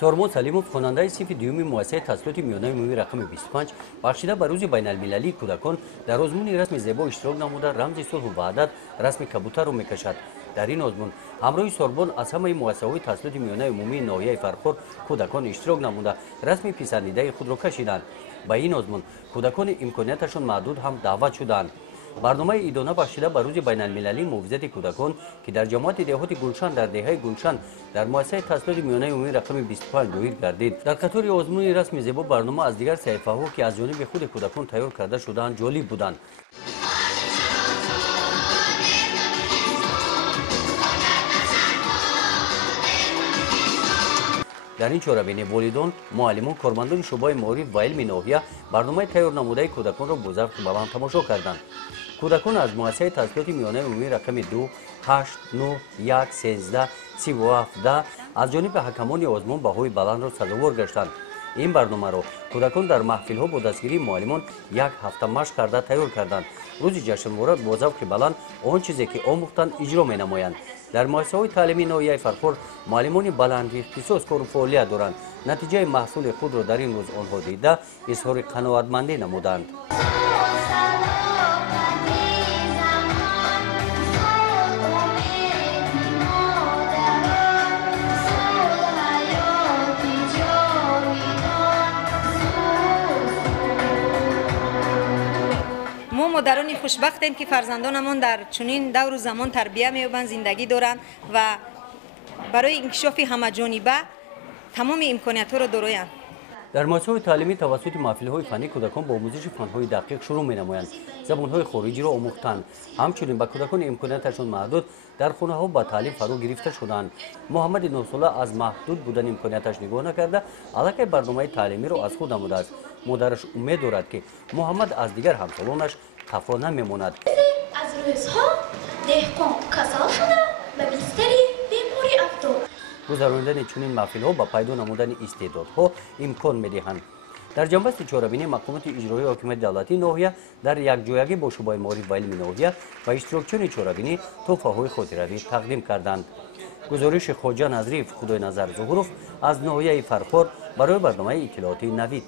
سارمان سلیموف خواننده صف دوم مؤسسه تسهیلات میانه عمومی رقم 25 بخشیده به روز بین المللی کودکان در آزمون رسم زیبا اشتراک نموده رمز صلح و وحدت رسم کبوتر را میکشد. در این آزمون همراه سارمان از همه مؤسسه‌های تسهیلات میانه عمومی ناحیه فرخار کودکان اشتراک نموده رسم پسندیده خود را کشیدند. به این آزمون کودکان امکاناتشان محدود هم دعوت شدند. برنامه ایدانه بخشیده به روز بین المللی محافظت کودکان که در جماعت دهات گلشن در دهه گلشن در مؤسسه تسهیلات میانه عمومی رقم 25 رویل گردید. در قطار آزمون رسم زیبا برنامه از دیگر صحیفه‌ها که از جانب خود کودکان تیار کرده شدند جالب بودند. در این چهاربینی والیدان، معلمان، کارمندان شعبه معارف و علم ناحیه برنامه تیار نموده کودکان را با ذوق به هم تماشا کردند. کودکان از مؤسسه تسهیلات میانه عمومی رقم 2 8 9 1 13 37 از جانب حکمان آزمون بهای بلند را سزاوار گشتند. این برنامه را کودکان در محفل‌ها با دستگیری معلمان یک هفته مشق کرده تیار کردند. روز جشنواره با ذوق بلند آن چیزی که آموختند اجرا می‌نمایند. در مؤسسه‌های تعلیمی ناحیه فرخار معلمان بلند اختصاص کار و فعالیت دارند. نتیجه محصول خود را در این روز آنها دیده اظهار قناعتمندی نمودند. ما مادران خوشبختیم که فرزندانمان در چنین دور و زمان تربیت می‌یابند، زندگی دارند و برای انکشاف همه جانبه تمام امکانیت‌ها را دارند. در مؤسسه‌های تعلیمی توسط محفل‌های فنی کودکان با آموزش فن‌های دقیق شروع می‌نمایند. زبان‌های خارجی را آموختند. همچنین به کودکان امکاناتشان محدود در خانه‌ها با تعلیم فرا گرفته شدند. محمد 9 ساله از محدود بودن امکاناتش نگاه نکرده علاقه برنامه تعلیمی را از خود نموده است. مادرش امید دارد که محمد از دیگر همسالانش خفا نمی‌ماند. از روزها دهقان کسل شده و بیشتری بیماری افتاد. گذراندن چنین محفل‌ها با پیدا نمودن استعدادها امکان می‌دهند. در جنبست چهاربینی مقامات اجرایی حاکمیت دولتی ناحیه در یکجایگی با شعبه معارف و علم ناحیه و اشتراکچیان چهاربینی تحفه‌های خاطره‌ای تقدیم کردند. گزارش خواجه نظریف خدای نظر ظهورов از ناحیه فرخار برای برنامه اطلاعاتی نوید.